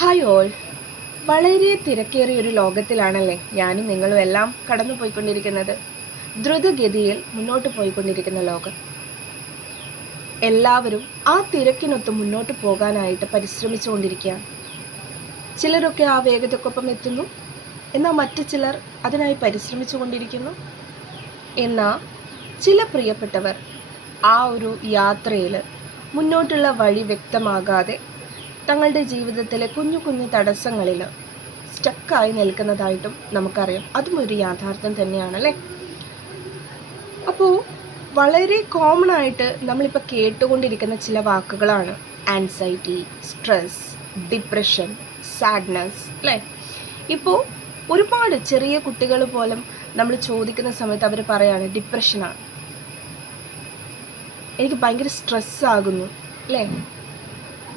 Hi all. വളരെ തിരക്കേറിയ ഒരു ലോകത്തിലാണല്ലേ ഞാനും നിങ്ങളും എല്ലാം കടന്നു പോയിക്കൊണ്ടിരിക്കുന്നത്. ദ്രുതഗതിയിൽ മുന്നോട്ട് പോയിക്കൊണ്ടിരിക്കുന്ന ലോകം. എല്ലാവരും ആ തിരക്കിനൊത്ത് മുന്നോട്ട് പോകാനായിട്ട് പരിശ്രമിച്ചുകൊണ്ടിരിക്കുകയാണ്. ചിലരൊക്കെ ആ വേഗതക്കൊപ്പം എത്തുന്നു, എന്നാൽ മറ്റു ചിലർ അതിനായി പരിശ്രമിച്ചുകൊണ്ടിരിക്കുന്നു. എന്നാൽ ചില പ്രിയപ്പെട്ടവർ ആ ഒരു യാത്രയിൽ മുന്നോട്ടുള്ള വഴി വ്യക്തമാകാതെ തങ്ങളുടെ ജീവിതത്തിലെ കുഞ്ഞു കുഞ്ഞു തടസ്സങ്ങളിൽ സ്റ്റക്കായി നിൽക്കുന്നതായിട്ടും നമുക്കറിയാം. അതും ഒരു യാഥാർത്ഥ്യം തന്നെയാണല്ലേ. അപ്പോൾ വളരെ കോമൺ ആയിട്ട് നമ്മളിപ്പോൾ കേട്ടുകൊണ്ടിരിക്കുന്ന ചില വാക്കുകളാണ് ആൻസൈറ്റി, സ്ട്രെസ്, ഡിപ്രഷൻ, സാഡ്നെസ് അല്ലേ. ഇപ്പോൾ ഒരുപാട് ചെറിയ കുട്ടികൾ പോലും നമ്മൾ ചോദിക്കുന്ന സമയത്ത് അവർ പറയാണ് ഡിപ്രഷനാണ്, എനിക്ക് ഭയങ്കര സ്ട്രെസ്സാകുന്നു അല്ലേ.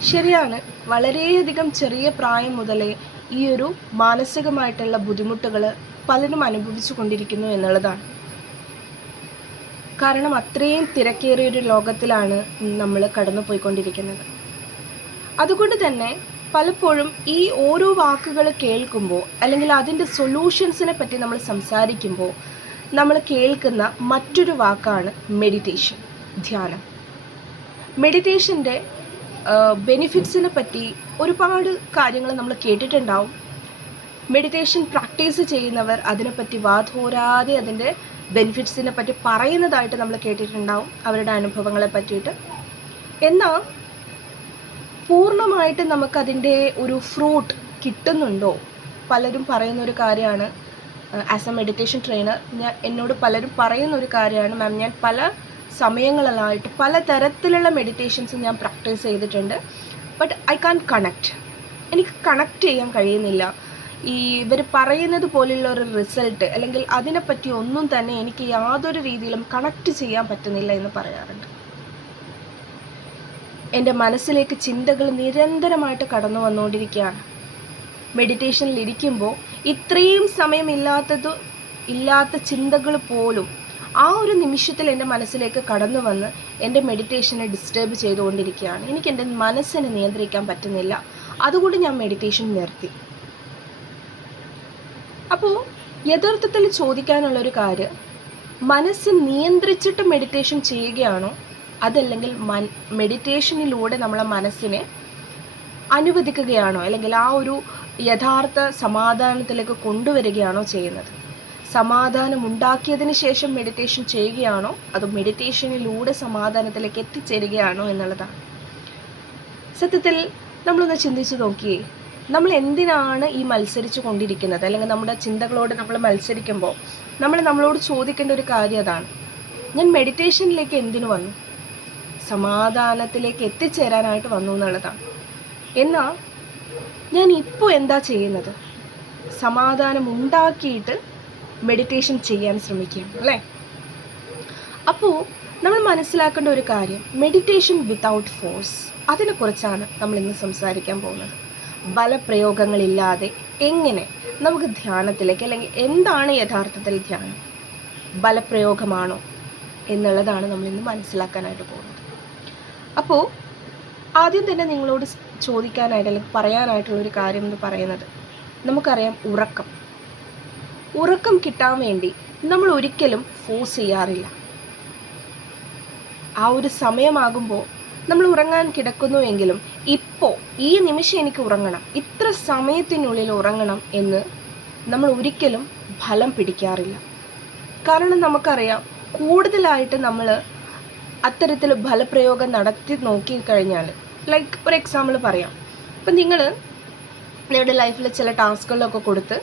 ശരിയാണ്, വളരെയധികം ചെറിയ പ്രായം മുതലേ ഈ ഒരു മാനസികമായിട്ടുള്ള ബുദ്ധിമുട്ടുകൾ പലരും അനുഭവിച്ചു കൊണ്ടിരിക്കുന്നു എന്നുള്ളതാണ്. കാരണം അത്രയും തിരക്കേറിയൊരു ലോകത്തിലാണ് നമ്മൾ കടന്നു പോയിക്കൊണ്ടിരിക്കുന്നത്. അതുകൊണ്ട് തന്നെ പലപ്പോഴും ഈ ഓരോ വാക്കുകൾ കേൾക്കുമ്പോൾ അല്ലെങ്കിൽ അതിൻ്റെ സൊല്യൂഷൻസിനെ പറ്റി നമ്മൾ സംസാരിക്കുമ്പോൾ നമ്മൾ കേൾക്കുന്ന മറ്റൊരു വാക്കാണ് മെഡിറ്റേഷൻ, ധ്യാനം. മെഡിറ്റേഷൻ്റെ ബെനിഫിറ്റ്സിനെ പറ്റി ഒരുപാട് കാര്യങ്ങൾ നമ്മൾ കേട്ടിട്ടുണ്ടാവും. മെഡിറ്റേഷൻ പ്രാക്ടീസ് ചെയ്യുന്നവർ അതിനെപ്പറ്റി വാതോരാതെ അതിൻ്റെ ബെനിഫിറ്റ്സിനെ പറ്റി പറയുന്നതായിട്ട് നമ്മൾ കേട്ടിട്ടുണ്ടാവും, അവരുടെ അനുഭവങ്ങളെ പറ്റിയിട്ട്. എന്നാൽ പൂർണ്ണമായിട്ട് നമുക്കതിൻ്റെ ഒരു ഫ്രൂട്ട് കിട്ടുന്നുണ്ടോ? പലരും പറയുന്നൊരു കാര്യമാണ്, ആസ് എ മെഡിറ്റേഷൻ ട്രെയിനർ എന്നോട് പലരും പറയുന്നൊരു കാര്യമാണ്, മാം ഞാൻ പല സമയങ്ങളിലായിട്ട് പല തരത്തിലുള്ള മെഡിറ്റേഷൻസ് ഞാൻ പ്രാക്ടീസ് ചെയ്തിട്ടുണ്ട്, ബട്ട് ഐ കാൻ കണക്റ്റ്, എനിക്ക് കണക്റ്റ് ചെയ്യാൻ കഴിയുന്നില്ല. ഈ ഇവർ പറയുന്നത് പോലെയുള്ള ഒരു റിസൾട്ട് അല്ലെങ്കിൽ അതിനെപ്പറ്റി ഒന്നും തന്നെ എനിക്ക് യാതൊരു രീതിയിലും കണക്റ്റ് ചെയ്യാൻ പറ്റുന്നില്ല എന്ന് പറയാറുണ്ട്. എൻ്റെ മനസ്സിലേക്ക് ചിന്തകൾ നിരന്തരമായിട്ട് കടന്നു വന്നുകൊണ്ടിരിക്കുകയാണ്. മെഡിറ്റേഷനിലിരിക്കുമ്പോൾ ഇത്രയും ഇല്ലാത്ത ചിന്തകൾ പോലും ആ ഒരു നിമിഷത്തിൽ എൻ്റെ മനസ്സിലേക്ക് കടന്നു വന്ന് എൻ്റെ മെഡിറ്റേഷനെ ഡിസ്റ്റർബ് ചെയ്തുകൊണ്ടിരിക്കുകയാണ്. എനിക്ക് എൻ്റെ മനസ്സിനെ നിയന്ത്രിക്കാൻ പറ്റുന്നില്ല, അതുകൊണ്ട് ഞാൻ മെഡിറ്റേഷൻ നിർത്തി. അപ്പോൾ യഥാർത്ഥത്തിൽ ചോദിക്കാനുള്ളൊരു കാര്യം, മനസ്സ് നിയന്ത്രിച്ചിട്ട് മെഡിറ്റേഷൻ ചെയ്യുകയാണോ, അതല്ലെങ്കിൽ മെഡിറ്റേഷനിലൂടെ നമ്മളെ മനസ്സിനെ അനുവദിക്കുകയാണോ, അല്ലെങ്കിൽ ആ ഒരു യഥാർത്ഥ സമാധാനത്തിലേക്ക് കൊണ്ടുവരികയാണോ ചെയ്യുന്നത്? സമാധാനം ഉണ്ടാക്കിയതിന് ശേഷം മെഡിറ്റേഷൻ ചെയ്യുകയാണോ, അതോ മെഡിറ്റേഷനിലൂടെ സമാധാനത്തിലേക്ക് എത്തിച്ചേരുകയാണോ എന്നുള്ളതാണ്. സത്യത്തിൽ നമ്മളൊന്ന് ചിന്തിച്ച് നോക്കിയേ, നമ്മൾ എന്തിനാണ് ഈ മത്സരിച്ചു കൊണ്ടിരിക്കുന്നത്? അല്ലെങ്കിൽ നമ്മുടെ ചിന്തകളോട് നമ്മൾ മത്സരിക്കുമ്പോൾ നമ്മളോട് ചോദിക്കേണ്ട ഒരു കാര്യം അതാണ്, ഞാൻ മെഡിറ്റേഷനിലേക്ക് എന്തിനു വന്നു? സമാധാനത്തിലേക്ക് എത്തിച്ചേരാനായിട്ട് വന്നു എന്നുള്ളതാണ്. എന്നാൽ ഞാൻ ഇപ്പോൾ എന്താ ചെയ്യുന്നത്? സമാധാനം ഉണ്ടാക്കിയിട്ട് മെഡിറ്റേഷൻ ചെയ്യാൻ ശ്രമിക്കുകയാണ് അല്ലേ. അപ്പോൾ നമ്മൾ മനസ്സിലാക്കേണ്ട ഒരു കാര്യം, മെഡിറ്റേഷൻ വിത്തൗട്ട് ഫോഴ്സ്, അതിനെക്കുറിച്ചാണ് നമ്മൾ ഇന്ന് സംസാരിക്കാൻ പോകുന്നത്. ബലപ്രയോഗങ്ങളില്ലാതെ എങ്ങനെ നമുക്ക് ധ്യാനത്തിലേക്ക്, അല്ലെങ്കിൽ എന്താണ് യഥാർത്ഥത്തിൽ ധ്യാനം, ബലപ്രയോഗമാണോ എന്നുള്ളതാണ് നമ്മൾ ഇന്ന് മനസ്സിലാക്കാനായിട്ട് പോകുന്നത്. അപ്പോൾ ആദ്യം തന്നെ നിങ്ങളോട് ചോദിക്കാനായിട്ട് അല്ലെങ്കിൽ പറയാനായിട്ടുള്ളൊരു കാര്യം എന്ന് പറയുന്നത്, നമുക്കറിയാം ഉറക്കം കിട്ടാൻ വേണ്ടി നമ്മൾ ഒരിക്കലും ഫോഴ്സ് ചെയ്യാറില്ല. ആ ഒരു സമയമാകുമ്പോൾ നമ്മൾ ഉറങ്ങാൻ കിടക്കുന്നുവെങ്കിലും ഇപ്പോൾ ഈ നിമിഷം എനിക്ക് ഉറങ്ങണം, ഇത്ര സമയത്തിനുള്ളിൽ ഉറങ്ങണം എന്ന് നമ്മൾ ഒരിക്കലും ഫലം പിടിക്കാറില്ല. കാരണം നമുക്കറിയാം, കൂടുതലായിട്ട് നമ്മൾ അത്തരത്തിൽ ഫലപ്രയോഗം നടത്തി നോക്കിക്കഴിഞ്ഞാൽ, ലൈക്ക് ഒരു എക്സാമ്പിൾ പറയാം, ഇപ്പം നിങ്ങളുടെ ലൈഫിൽ ചില ടാസ്കുകളൊക്കെ കൊടുത്ത്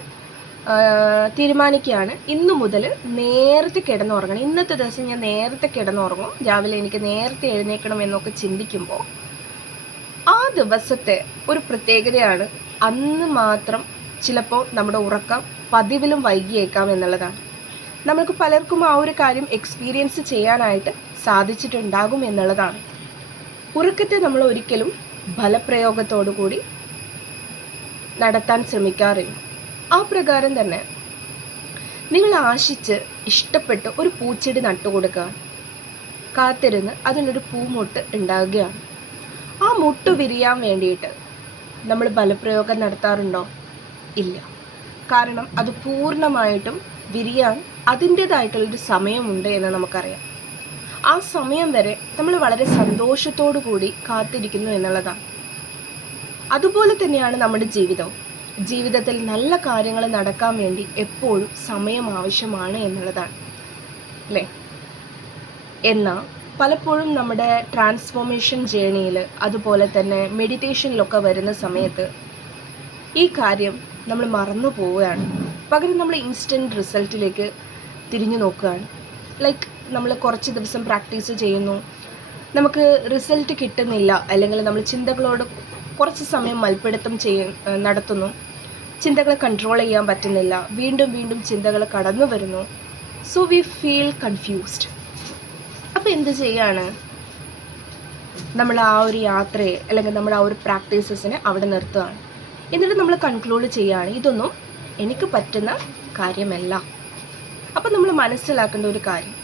തീരുമാനിക്കുകയാണ്, ഇന്നു മുതൽ നേരത്തെ കിടന്നുറങ്ങണം, ഇന്നത്തെ ദിവസം ഞാൻ നേരത്തെ കിടന്നുറങ്ങും, രാവിലെ എനിക്ക് നേരത്തെ എഴുന്നേൽക്കണം എന്നൊക്കെ ചിന്തിക്കുമ്പോൾ ആ ദിവസത്തെ ഒരു പ്രത്യേകതയാണ്, അന്ന് മാത്രം ചിലപ്പോൾ നമ്മുടെ ഉറക്കം പതിവിലും വൈകിയേക്കാം എന്നുള്ളതാണ്. നമുക്ക് പലർക്കും ആ ഒരു കാര്യം എക്സ്പീരിയൻസ് ചെയ്യാനായിട്ട് സാധിച്ചിട്ടുണ്ടാകും എന്നുള്ളതാണ്. ഉറക്കത്തെ നമ്മൾ ഒരിക്കലും ഫലപ്രയോഗത്തോടു കൂടി നടത്താൻ ശ്രമിക്കാറില്ല. ആ പ്രകാരം തന്നെ നിങ്ങൾ ആശിച്ച് ഇഷ്ടപ്പെട്ട് ഒരു പൂച്ചെടി നട്ടുകൊടുക്കുക, കാത്തിരുന്ന് അതിനൊരു പൂമൊട്ട് ഉണ്ടാകുകയാണ്. ആ മുട്ട് വിരിയാൻ വേണ്ടിയിട്ട് നമ്മൾ ബലപ്രയോഗം നടത്താറുണ്ടോ? ഇല്ല. കാരണം അത് പൂർണ്ണമായിട്ടും വിരിയാൻ അതിൻ്റേതായിട്ടുള്ളൊരു സമയമുണ്ട് എന്ന് നമുക്കറിയാം. ആ സമയം വരെ നമ്മൾ വളരെ സന്തോഷത്തോടു കൂടി കാത്തിരിക്കുന്നു എന്നുള്ളതാണ്. അതുപോലെ തന്നെയാണ് നമ്മുടെ ജീവിതവും. ജീവിതത്തിൽ നല്ല കാര്യങ്ങൾ നടക്കാൻ വേണ്ടി എപ്പോഴും സമയം ആവശ്യമാണ് എന്നുള്ളതാണ്, അല്ലേ? എന്നാൽ പലപ്പോഴും നമ്മുടെ ട്രാൻസ്ഫോർമേഷൻ ജേണിയിൽ, അതുപോലെ തന്നെ മെഡിറ്റേഷനിലൊക്കെ വരുന്ന സമയത്ത് ഈ കാര്യം നമ്മൾ മറന്നു പോവുകയാണ്. പകരം നമ്മൾ ഇൻസ്റ്റൻറ്റ് റിസൾട്ടിലേക്ക് തിരിഞ്ഞു നോക്കുകയാണ്. ലൈക്ക് നമ്മൾ കുറച്ച് ദിവസം പ്രാക്ടീസ് ചെയ്യുന്നു, നമുക്ക് റിസൾട്ട് കിട്ടുന്നില്ല, അല്ലെങ്കിൽ നമ്മൾ ചിന്തകളോട് കുറച്ച് സമയം മൽപ്പിടുത്തം നടത്തുന്നു, ചിന്തകളെ കൺട്രോൾ ചെയ്യാൻ പറ്റുന്നില്ല, വീണ്ടും വീണ്ടും ചിന്തകൾ കടന്നു വരുന്നു. So we feel confused. അപ്പോൾ എന്ത് ചെയ്യാണ്? നമ്മൾ ആ ഒരു യാത്രയെ അല്ലെങ്കിൽ നമ്മൾ ആ ഒരു പ്രാക്ടീസസിനെ അവിടെ നിർത്തുകയാണ്. എന്നിട്ട് നമ്മൾ കൺക്ലൂഡ് ചെയ്യുകയാണ്, ഇതൊന്നും എനിക്ക് പറ്റുന്ന കാര്യമല്ല. അപ്പം നമ്മൾ മനസ്സിലാക്കേണ്ട ഒരു കാര്യം,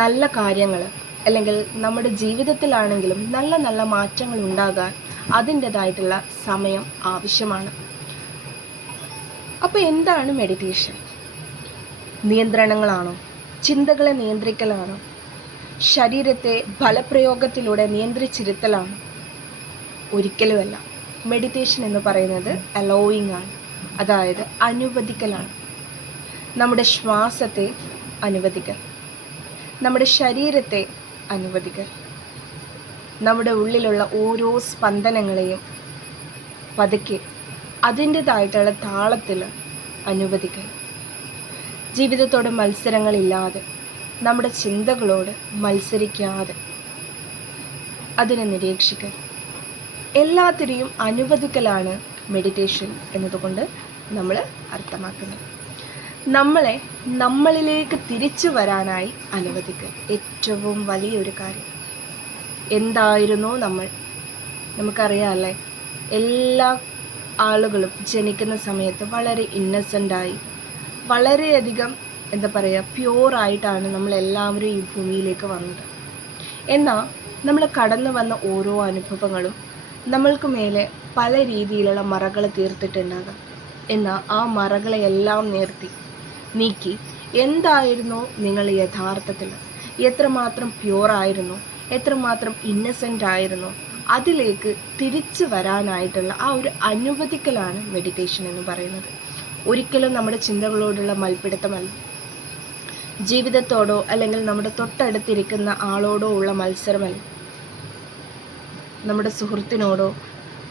നല്ല കാര്യങ്ങൾ അല്ലെങ്കിൽ നമ്മുടെ ജീവിതത്തിലാണെങ്കിലും നല്ല നല്ല മാറ്റങ്ങൾ ഉണ്ടാകാൻ അതിൻ്റേതായിട്ടുള്ള സമയം ആവശ്യമാണ്. അപ്പോൾ എന്താണ് മെഡിറ്റേഷൻ? നിയന്ത്രണങ്ങളാണോ? ചിന്തകളെ നിയന്ത്രിക്കലാണോ? ശരീരത്തെ ബലപ്രയോഗത്തിലൂടെ നിയന്ത്രിച്ചിരുത്തലാണോ? ഒരിക്കലുമല്ല. മെഡിറ്റേഷൻ എന്ന് പറയുന്നത് അലോയിങ് ആണ്, അതായത് അനുവദിക്കലാണ്. നമ്മുടെ ശ്വാസത്തെ അനുവദിക്കൽ, നമ്മുടെ ശരീരത്തെ അനുവദിക്കൽ, നമ്മുടെ ഉള്ളിലുള്ള ഓരോ സ്പന്ദനങ്ങളെയും പതുക്കെ അതിൻ്റേതായിട്ടുള്ള താളത്തിൽ അനുവദിക്കൽ. ജീവിതത്തോട് മത്സരങ്ങളില്ലാതെ, നമ്മുടെ ചിന്തകളോട് മത്സരിക്കാതെ അതിനെ നിരീക്ഷിക്കൽ, എല്ലാത്തിനെയും അനുവദിക്കലാണ് മെഡിറ്റേഷൻ എന്നതുകൊണ്ട് നമ്മൾ അർത്ഥമാക്കുന്നത്. നമ്മളെ നമ്മളിലേക്ക് തിരിച്ചു വരാനായി അനുവദിക്കൽ ഏറ്റവും വലിയൊരു കാര്യം. എന്തായിരുന്നോ നമുക്കറിയാമല്ലേ, എല്ലാ ആളുകളും ജനിക്കുന്ന സമയത്ത് വളരെ ഇന്നസെൻ്റായി, വളരെയധികം പ്യുവറായിട്ടാണ് നമ്മളെല്ലാവരും ഈ ഭൂമിയിലേക്ക് വന്നത്. എന്നാൽ നമ്മൾ കടന്നു വന്ന ഓരോ അനുഭവങ്ങളും നമ്മൾക്ക് മേലെ പല രീതിയിലുള്ള മറകൾ തീർത്തിട്ടുണ്ടാകാം. എന്നാൽ ആ മറകളെയെല്ലാം നീക്കി എന്തായിരുന്നു നിങ്ങൾ യഥാർത്ഥത്തിൽ, എത്രമാത്രം പ്യുവറായിരുന്നു, എത്രമാത്രം ഇന്നസെൻ്റ് ആയിരുന്നു, അതിലേക്ക് തിരിച്ചു വരാനായിട്ടുള്ള ആ ഒരു അനുവദിക്കലാണ് മെഡിറ്റേഷൻ എന്ന് പറയുന്നത്. ഒരിക്കലും നമ്മുടെ ചിന്തകളോടുള്ള മൽപ്പിടുത്തമല്ല, ജീവിതത്തോടോ അല്ലെങ്കിൽ നമ്മുടെ തൊട്ടടുത്തിരിക്കുന്ന ആളോടോ ഉള്ള മത്സരമല്ല, നമ്മുടെ സുഹൃത്തിനോടോ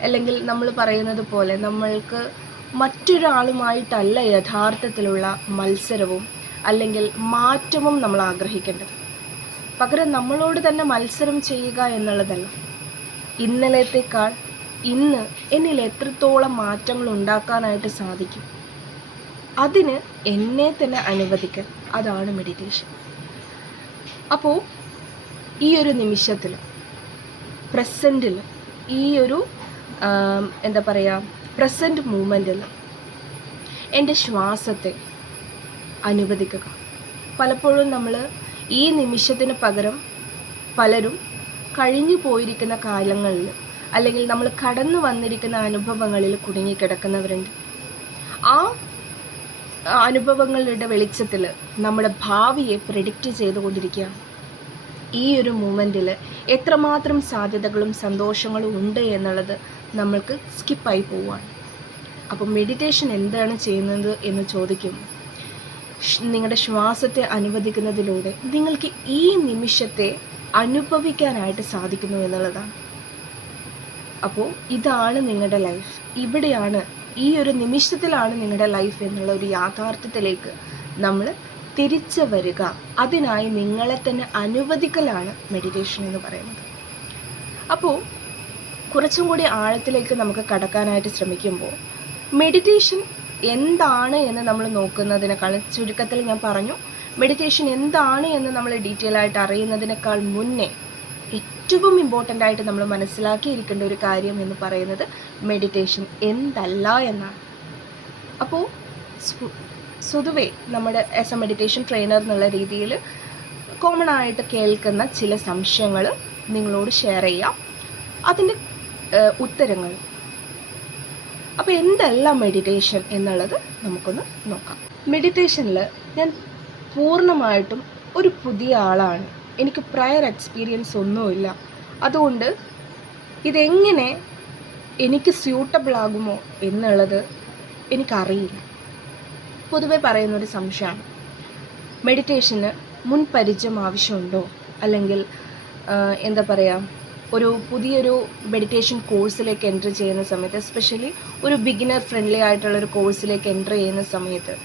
അല്ലെങ്കിൽ നമ്മൾ പറയുന്നത് പോലെ നമ്മൾക്ക് മറ്റൊരാളുമായിട്ടല്ല യഥാർത്ഥത്തിലുള്ള മത്സരവും അല്ലെങ്കിൽ മാറ്റവും നമ്മൾ ആഗ്രഹിക്കേണ്ടത്. പകരം നമ്മളോട് തന്നെ മത്സരം ചെയ്യുക എന്നുള്ളതല്ല, ഇന്നലത്തേക്കാൾ ഇന്ന് എന്നിൽ എത്രത്തോളം മാറ്റങ്ങൾ ഉണ്ടാക്കാനായിട്ട് സാധിക്കും, അതിന് എന്നെ തന്നെ അനുവദിക്കൽ, അതാണ് മെഡിറ്റേഷൻ. അപ്പോൾ ഈ ഒരു നിമിഷത്തിൽ, പ്രസൻറ്റിൽ, ഈ ഒരു പ്രസൻറ്റ് മൂമെൻറ്റിൽ എൻ്റെ ശ്വാസത്തെ അനുവദിക്കുക. പലപ്പോഴും നമ്മൾ ഈ നിമിഷത്തിന് പകരം പലരും കഴിഞ്ഞു പോയിരിക്കുന്ന കാലങ്ങളിൽ അല്ലെങ്കിൽ നമ്മൾ കടന്നു വന്നിരിക്കുന്ന അനുഭവങ്ങളിൽ കുടുങ്ങിക്കിടക്കുന്നവരുണ്ട്. ആ അനുഭവങ്ങളുടെ വെളിച്ചത്തിൽ നമ്മുടെ ഭാവിയെ പ്രെഡിക്റ്റ് ചെയ്തുകൊണ്ടിരിക്കുകയാണ്. ഈ ഒരു മൂമെൻറ്റിൽ എത്രമാത്രം സാധ്യതകളും സന്തോഷങ്ങളും ഉണ്ട് എന്നുള്ളത് നമ്മൾക്ക് സ്കിപ്പായി പോവുകയാണ്. അപ്പോൾ മെഡിറ്റേഷൻ എന്താണ് ചെയ്യുന്നത് എന്ന് ചോദിക്കും, നിങ്ങളുടെ ശ്വാസത്തെ അനുവദിക്കുന്നതിലൂടെ നിങ്ങൾക്ക് ഈ നിമിഷത്തെ അനുഭവിക്കാനായിട്ട് സാധിക്കുന്നു എന്നുള്ളതാണ്. അപ്പോൾ ഇതാണ് നിങ്ങളുടെ ലൈഫ്, ഇവിടെയാണ്, ഈ ഒരു നിമിഷത്തിലാണ് നിങ്ങളുടെ ലൈഫ് എന്നുള്ള ഒരു യാഥാർത്ഥ്യത്തിലേക്ക് നമ്മൾ തിരിച്ചു വരിക. അതിനായി നിങ്ങളെ തന്നെ അനുവദിക്കലാണ് മെഡിറ്റേഷൻ എന്ന് പറയുന്നത്. അപ്പോൾ കുറച്ചും കൂടി ആഴത്തിലേക്ക് നമുക്ക് കടക്കാനായിട്ട് ശ്രമിക്കുമ്പോൾ മെഡിറ്റേഷൻ എന്താണ് എന്ന് നമ്മൾ നോക്കുന്നതിനേക്കാൾ, ചുരുക്കത്തിൽ ഞാൻ പറഞ്ഞു, മെഡിറ്റേഷൻ എന്താണ് എന്ന് നമ്മൾ ഡീറ്റെയിൽ ആയിട്ട് അറിയുന്നതിനേക്കാൾ മുന്നേ ഏറ്റവും ഇമ്പോർട്ടൻ്റ് ആയിട്ട് നമ്മൾ മനസ്സിലാക്കിയിരിക്കേണ്ട ഒരു കാര്യം എന്ന് പറയുന്നത് മെഡിറ്റേഷൻ എന്തല്ല എന്നാണ്. അപ്പോൾ സ്വതുവേ നമ്മുടെ ആസ് എ മെഡിറ്റേഷൻ ട്രെയിനർ എന്നുള്ള രീതിയിൽ കോമൺ ആയിട്ട് കേൾക്കുന്ന ചില സംശയങ്ങൾ നിങ്ങളോട് ഷെയർ ചെയ്യാം. അതിൻ്റെ ഉത്തരങ്ങൾ. അപ്പോൾ എന്തല്ല മെഡിറ്റേഷൻ എന്നുള്ളത് നമുക്കൊന്ന് നോക്കാം. മെഡിറ്റേഷനിൽ ഞാൻ പൂർണ്ണമായിട്ടും ഒരു പുതിയ ആളാണ്. എനിക്ക് പ്രയർ എക്സ്പീരിയൻസ് ഒന്നുമില്ല. അതുകൊണ്ട് ഇതെങ്ങനെ എനിക്ക് സ്യൂട്ടബിൾ ആകുമോ എന്നുള്ളത് എനിക്കറിയില്ല. പൊതുവെ പറയുന്നൊരു സംശയമാണ്, മെഡിറ്റേഷന് മുൻ പരിചയം ആവശ്യമുണ്ടോ, അല്ലെങ്കിൽ എന്താ പറയുക, ഒരു പുതിയൊരു മെഡിറ്റേഷൻ കോഴ്സിലേക്ക് എൻ്റർ ചെയ്യുന്ന സമയത്ത്, എസ്പെഷ്യലി ഒരു ബിഗിനർ ഫ്രണ്ട്ലി ആയിട്ടുള്ളൊരു കോഴ്സിലേക്ക് എൻ്റർ ചെയ്യുന്ന സമയത്ത്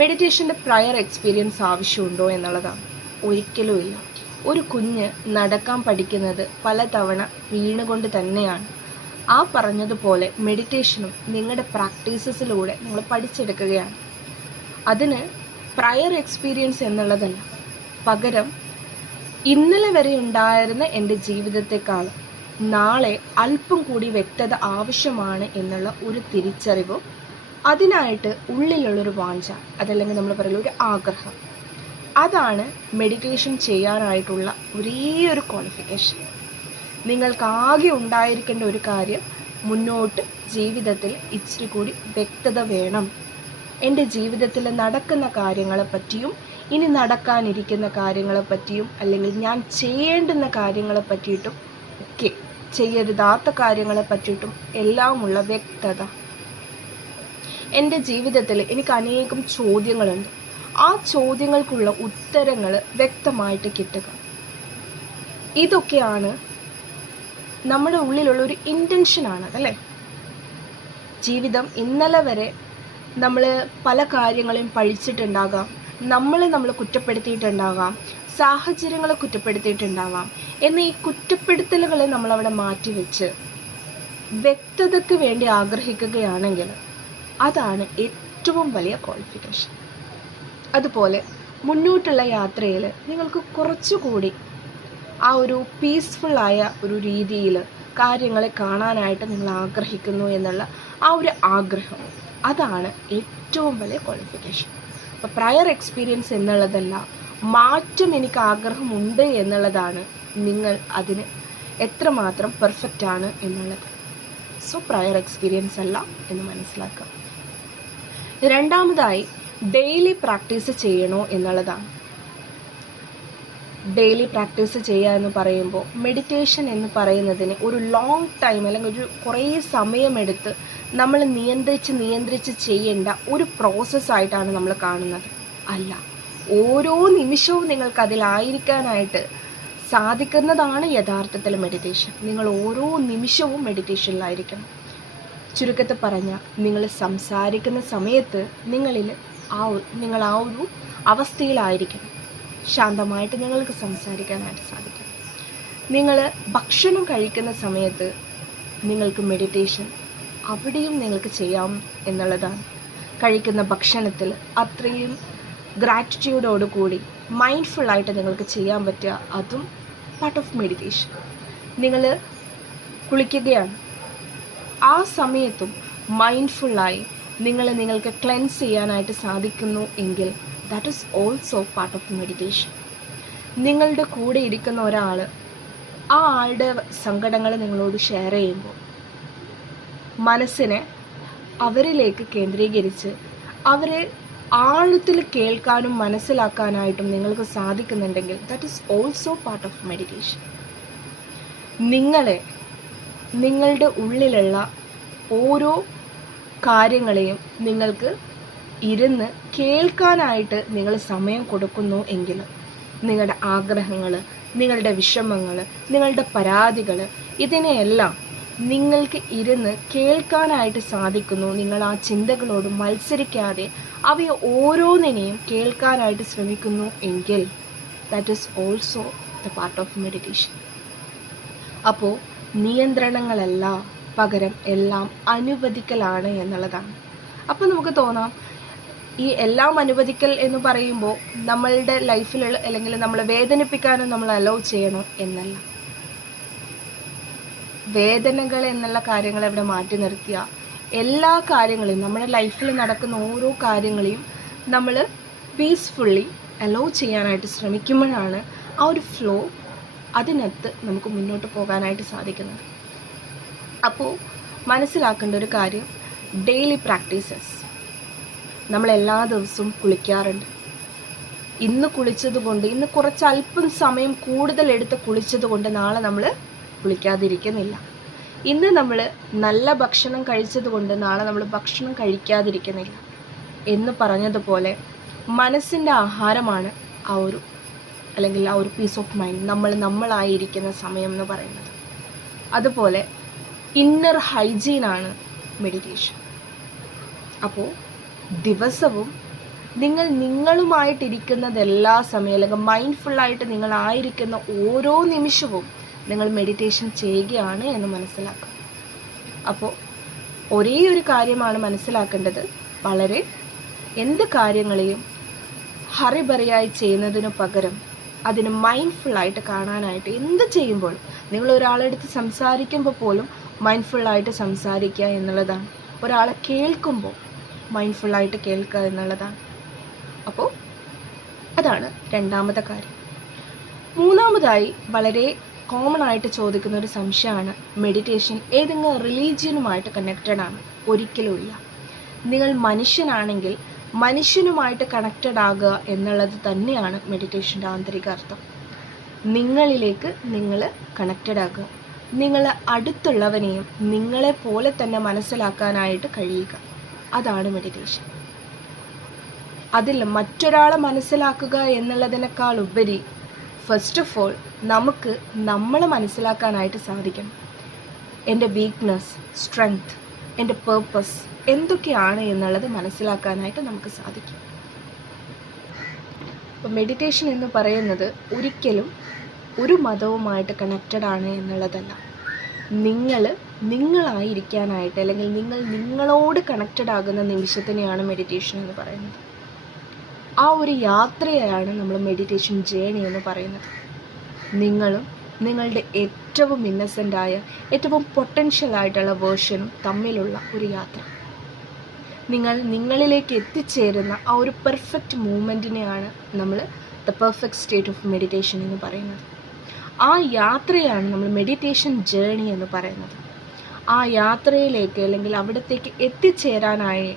മെഡിറ്റേഷൻ്റെ പ്രയർ എക്സ്പീരിയൻസ് ആവശ്യമുണ്ടോ എന്നുള്ളതാണ്. ഒരിക്കലുമില്ല. ഒരു കുഞ്ഞ് നടക്കാൻ പഠിക്കുന്നത് പലതവണ വീണുകൊണ്ട് തന്നെയാണ്. ആ പറഞ്ഞതുപോലെ മെഡിറ്റേഷനും നിങ്ങളുടെ പ്രാക്ടീസസിലൂടെ നിങ്ങൾ പഠിച്ചെടുക്കുകയാണ്. അതിന് പ്രയർ എക്സ്പീരിയൻസ് എന്നുള്ളതല്ല, പകരം ഇന്നലെ വരെ ഉണ്ടായിരുന്ന എൻ്റെ ജീവിതത്തെക്കാൾ നാളെ അല്പം കൂടി വ്യക്തത ആവശ്യമാണ് എന്നുള്ള ഒരു തിരിച്ചറിവ്, അതിനായിട്ട് ഉള്ളിലുള്ളൊരു വാഞ്ച, അതല്ലെങ്കിൽ നമ്മൾ പറയുന്ന ഒരു ആഗ്രഹം, അതാണ് മെഡിറ്റേഷൻ ചെയ്യാനായിട്ടുള്ള ഒരേ ഒരു ക്വാളിഫിക്കേഷൻ. നിങ്ങൾക്കാകെ ഉണ്ടായിരിക്കേണ്ട ഒരു കാര്യം, മുന്നോട്ട് ജീവിതത്തിൽ ഇച്ചിരി കൂടി വ്യക്തത വേണം. എൻ്റെ ജീവിതത്തിൽ നടക്കുന്ന കാര്യങ്ങളെപ്പറ്റിയും ഇനി നടക്കാനിരിക്കുന്ന കാര്യങ്ങളെപ്പറ്റിയും, അല്ലെങ്കിൽ ഞാൻ ചെയ്യേണ്ടുന്ന കാര്യങ്ങളെ പറ്റിയിട്ടും ഒക്കെ, ചെയ്യരുതാത്ത കാര്യങ്ങളെ പറ്റിയിട്ടും എല്ലാമുള്ള വ്യക്തത. എൻ്റെ ജീവിതത്തിൽ എനിക്ക് അനേകം ചോദ്യങ്ങളുണ്ട്. ആ ചോദ്യങ്ങൾക്കുള്ള ഉത്തരങ്ങൾ വ്യക്തമായിട്ട് കിട്ടുക. ഇതൊക്കെയാണ് നമ്മുടെ ഉള്ളിലുള്ള ഒരു ഇൻറ്റൻഷനാണ്, അല്ലേ? ജീവിതം ഇന്നലെ വരെ നമ്മൾ പല കാര്യങ്ങളെയും പഴിച്ചിട്ടുണ്ടാകാം, നമ്മൾ കുറ്റപ്പെടുത്തിയിട്ടുണ്ടാകാം, സാഹചര്യങ്ങളെ കുറ്റപ്പെടുത്തിയിട്ടുണ്ടാകാം. എന്നാൽ ഈ കുറ്റപ്പെടുത്തലുകളെ നമ്മളവിടെ മാറ്റിവെച്ച് വ്യക്തതയ്ക്ക് വേണ്ടി ആഗ്രഹിക്കുകയാണെങ്കിൽ അതാണ് ഏറ്റവും വലിയ ക്വാളിഫിക്കേഷൻ. അതുപോലെ മുന്നോട്ടുള്ള യാത്രയിൽ നിങ്ങൾക്ക് കുറച്ചുകൂടി ആ ഒരു പീസ്ഫുള്ളായ ഒരു രീതിയിൽ കാര്യങ്ങളെ കാണാനായിട്ട് നിങ്ങൾ ആഗ്രഹിക്കുന്നു എന്നുള്ള ആ ഒരു ആഗ്രഹം, അതാണ് ഏറ്റവും വലിയ ക്വാളിഫിക്കേഷൻ. അപ്പോൾ പ്രയർ എക്സ്പീരിയൻസ് എന്നുള്ളതല്ല, മാറ്റം എനിക്ക് ആഗ്രഹമുണ്ട് എന്നുള്ളതാണ് നിങ്ങൾ അതിന് എത്രമാത്രം പെർഫെക്റ്റ് ആണ് എന്നുള്ളത്. സോ പ്രയർ എക്സ്പീരിയൻസ് അല്ല എന്ന് മനസ്സിലാക്കുക. രണ്ടാമതായി, ഡെയിലി പ്രാക്ടീസ് ചെയ്യണോ എന്നുള്ളതാണ്. ഡെയിലി പ്രാക്ടീസ് ചെയ്യുക എന്ന് പറയുമ്പോൾ, മെഡിറ്റേഷൻ എന്ന് പറയുന്നതിന് ഒരു ലോങ് ടൈം അല്ലെങ്കിൽ ഒരു കുറേ സമയമെടുത്ത് നമ്മൾ നിയന്ത്രിച്ച് ചെയ്യേണ്ട ഒരു പ്രോസസ്സായിട്ടാണ് നമ്മൾ കാണുന്നത്. അല്ല, ഓരോ നിമിഷവും നിങ്ങൾക്ക് അതിലായിരിക്കാനായിട്ട് സാധിക്കുന്നതാണ് യഥാർത്ഥത്തിൽ മെഡിറ്റേഷൻ. നിങ്ങൾ ഓരോ നിമിഷവും മെഡിറ്റേഷനിലായിരിക്കണം. ചുരുക്കത്തിൽ പറഞ്ഞാൽ, നിങ്ങൾ സംസാരിക്കുന്ന സമയത്ത് നിങ്ങൾ ആ ഒരു അവസ്ഥയിലായിരിക്കണം. ശാന്തമായിട്ട് നിങ്ങൾക്ക് സംസാരിക്കാനായിട്ട് സാധിക്കും. നിങ്ങൾ ഭക്ഷണം കഴിക്കുന്ന സമയത്ത് നിങ്ങൾക്ക് മെഡിറ്റേഷൻ അവിടെയും നിങ്ങൾക്ക് ചെയ്യാം എന്നുള്ളതാണ്. കഴിക്കുന്ന ഭക്ഷണത്തിൽ അത്രയും ഗ്രാറ്റിറ്റ്യൂഡോട് കൂടി മൈൻഡ്ഫുള്ളായിട്ട് നിങ്ങൾക്ക് ചെയ്യാൻ പറ്റുക, അതും പാർട്ട് ഓഫ് മെഡിറ്റേഷൻ. നിങ്ങൾ കുളിക്കുകയാണ്, ആ സമയത്തും മൈൻഡ്ഫുള്ളായി നിങ്ങൾക്ക് ക്ലെൻസ് ചെയ്യാനായിട്ട് സാധിക്കുന്നു എങ്കിൽ that is also part of meditation. നിങ്ങളുടെ കൂടെ ഇരിക്കുന്ന ഒരാൾ ആ ആളുടെ സങ്കടങ്ങൾ നിങ്ങളോട് ഷെയർ ചെയ്യുമ്പോൾ മനസ്സിനെ അവരിലേക്ക് കേന്ദ്രീകരിച്ച് അവരെ ആഴത്തിൽ കേൾക്കാനും മനസ്സിലാക്കാനായിട്ടും നിങ്ങൾക്ക് സാധിക്കുന്നുണ്ടെങ്കിൽ that is also part of meditation. നിങ്ങളുടെ ഉള്ളിലുള്ള ഓരോ കാര്യങ്ങളെയും നിങ്ങൾക്ക് ഇരുന്ന് കേൾക്കാനായിട്ട് നിങ്ങൾ സമയം കൊടുക്കുന്നു എങ്കിൽ, നിങ്ങളുടെ ആഗ്രഹങ്ങൾ, നിങ്ങളുടെ വിഷമങ്ങൾ, നിങ്ങളുടെ പരാതികൾ, ഇതിനെയെല്ലാം നിങ്ങൾക്ക് ഇരുന്ന് കേൾക്കാനായിട്ട് സാധിക്കുന്നു. നിങ്ങൾ ആ ചിന്തകളോട് മത്സരിക്കാതെ അവയെ ഓരോന്നിനെയും കേൾക്കാനായിട്ട് ശ്രമിക്കുന്നു എങ്കിൽ that is also the part of meditation. അപ്പോൾ നിയന്ത്രണങ്ങളല്ല, പകരം എല്ലാം അനുവദിക്കലാണ് എന്നുള്ളതാണ്. അപ്പോൾ നമുക്ക് തോന്നാം, ഈ എല്ലാം അനുവദിക്കൽ എന്ന് പറയുമ്പോൾ നമ്മളുടെ ലൈഫിൽ അല്ലെങ്കിൽ നമ്മളെ വേദനിപ്പിക്കാനും നമ്മൾ അലോ ചെയ്യണം എന്നല്ല. വേദനകൾ എന്നുള്ള കാര്യങ്ങൾ അവിടെ മാറ്റി നിർത്തിയ എല്ലാ കാര്യങ്ങളെയും, നമ്മുടെ ലൈഫിൽ നടക്കുന്ന ഓരോ കാര്യങ്ങളെയും നമ്മൾ പീസ്ഫുള്ളി അലോ ചെയ്യാനായിട്ട് ശ്രമിക്കുമ്പോഴാണ് ആ ഒരു ഫ്ലോ, അതിനകത്ത് നമുക്ക് മുന്നോട്ട് പോകാനായിട്ട് സാധിക്കുന്നത്. അപ്പോൾ മനസ്സിലാക്കേണ്ട ഒരു കാര്യം, ഡെയിലി പ്രാക്ടീസസ്. നമ്മളെല്ലാ ദിവസവും കുളിക്കാറുണ്ട്. ഇന്ന് കുളിച്ചതുകൊണ്ട്, ഇന്ന് കുറച്ച് അല്പം സമയം കൂടുതൽ എടുത്ത് കുളിച്ചതുകൊണ്ട് നാളെ നമ്മൾ കുളിക്കാതിരിക്കുന്നില്ല. ഇന്ന് നമ്മൾ നല്ല ഭക്ഷണം കഴിച്ചതുകൊണ്ട് നാളെ നമ്മൾ ഭക്ഷണം കഴിക്കാതിരിക്കുന്നില്ല. എന്ന് പറഞ്ഞതുപോലെ മനസ്സിൻ്റെ ആഹാരമാണ് ആ ഒരു പീസ് ഓഫ് മൈൻഡ്, നമ്മളായിരിക്കുന്ന സമയം എന്ന് പറയുന്നത്. അതുപോലെ ഇന്നർ ഹൈജീനാണ് മെഡിറ്റേഷൻ. അപ്പോൾ ദിവസവും നിങ്ങളുമായിട്ടിരിക്കുന്നത് എല്ലാ സമയവും, അല്ലെങ്കിൽ മൈൻഡ്ഫുള്ളായിട്ട് നിങ്ങളായിരിക്കുന്ന ഓരോ നിമിഷവും നിങ്ങൾ മെഡിറ്റേഷൻ ചെയ്യുകയാണ് എന്ന് മനസ്സിലാക്കുക. അപ്പോൾ ഒരേ ഒരു കാര്യമാണ് മനസ്സിലാക്കേണ്ടത്, എന്ത് കാര്യങ്ങളെയും ഹറിബറിയായി ചെയ്യുന്നതിന് പകരം അതിന് മൈൻഡ്ഫുള്ളായിട്ട് കാണാനായിട്ട്, എന്ത് ചെയ്യുമ്പോൾ നിങ്ങൾ ഒരാളെടുത്ത് സംസാരിക്കുമ്പോൾ പോലും മൈൻഡ്ഫുള്ളായിട്ട് സംസാരിക്കുക എന്നുള്ളതാണ്. ഒരാളെ കേൾക്കുമ്പോൾ മൈൻഡ്ഫുള്ളായിട്ട് കേൾക്കുക എന്നുള്ളതാണ്. അപ്പോൾ അതാണ് രണ്ടാമത്തെ കാര്യം. മൂന്നാമതായി വളരെ കോമൺ ആയിട്ട് ചോദിക്കുന്ന ഒരു സംശയമാണ്, മെഡിറ്റേഷൻ ഏതെങ്കിലും റിലീജിയനുമായിട്ട് കണക്റ്റഡ് ആണ്? ഒരിക്കലുമില്ല. നിങ്ങൾ മനുഷ്യനാണെങ്കിൽ മനുഷ്യനുമായിട്ട് കണക്റ്റഡ് ആകുക എന്നുള്ളത് തന്നെയാണ് മെഡിറ്റേഷൻ്റെ ആന്തരിക അർത്ഥം. നിങ്ങളിലേക്ക് നിങ്ങൾ കണക്റ്റഡ് ആകുക, നിങ്ങൾ അടുത്തുള്ളവനെയും നിങ്ങളെ പോലെ തന്നെ മനസ്സിലാക്കാനായിട്ട് കഴിയുക, അതാണ് മെഡിറ്റേഷൻ. അതിൽ മറ്റൊരാളെ മനസ്സിലാക്കുക എന്നുള്ളതിനേക്കാൾ ഉപരി ഫസ്റ്റ് ഓഫ് ഓൾ നമുക്ക് നമ്മളെ മനസ്സിലാക്കാനായിട്ട് സാധിക്കണം. എൻ്റെ വീക്ക്നെസ്, സ്ട്രെങ്ത്, എൻ്റെ പേർപ്പസ് എന്തൊക്കെയാണ് എന്നുള്ളത് മനസ്സിലാക്കാനായിട്ട് നമുക്ക് സാധിക്കും. അപ്പോൾ മെഡിറ്റേഷൻ എന്ന് പറയുന്നത് ഒരിക്കലും ഒരു മതവുമായിട്ട് കണക്റ്റഡ് ആണ് എന്നുള്ളതല്ല. നിങ്ങളായിരിക്കാനായിട്ട്, അല്ലെങ്കിൽ നിങ്ങളോട് കണക്റ്റഡ് ആകുന്ന നിമിഷത്തിനെയാണ് മെഡിറ്റേഷൻ എന്ന് പറയുന്നത്. ആ ഒരു യാത്രയാണ് നമ്മൾ മെഡിറ്റേഷൻ ജേണി എന്ന് പറയുന്നത്. നിങ്ങളും നിങ്ങളുടെ ഏറ്റവും ഇന്നസെൻ്റായ, ഏറ്റവും പൊട്ടൻഷ്യലായിട്ടുള്ള വേർഷനും തമ്മിലുള്ള ഒരു യാത്ര. നിങ്ങളിലേക്ക് എത്തിച്ചേരുന്ന ആ ഒരു പെർഫെക്റ്റ് മൂമെൻറ്റിനെയാണ് നമ്മൾ the perfect state of meditation എന്ന് പറയുന്നത്. ആ യാത്രയാണ് നമ്മൾ മെഡിറ്റേഷൻ ജേണി എന്ന് പറയുന്നത്. ആ യാത്രയിലേക്ക്, അല്ലെങ്കിൽ അവിടത്തേക്ക് എത്തിച്ചേരാനായി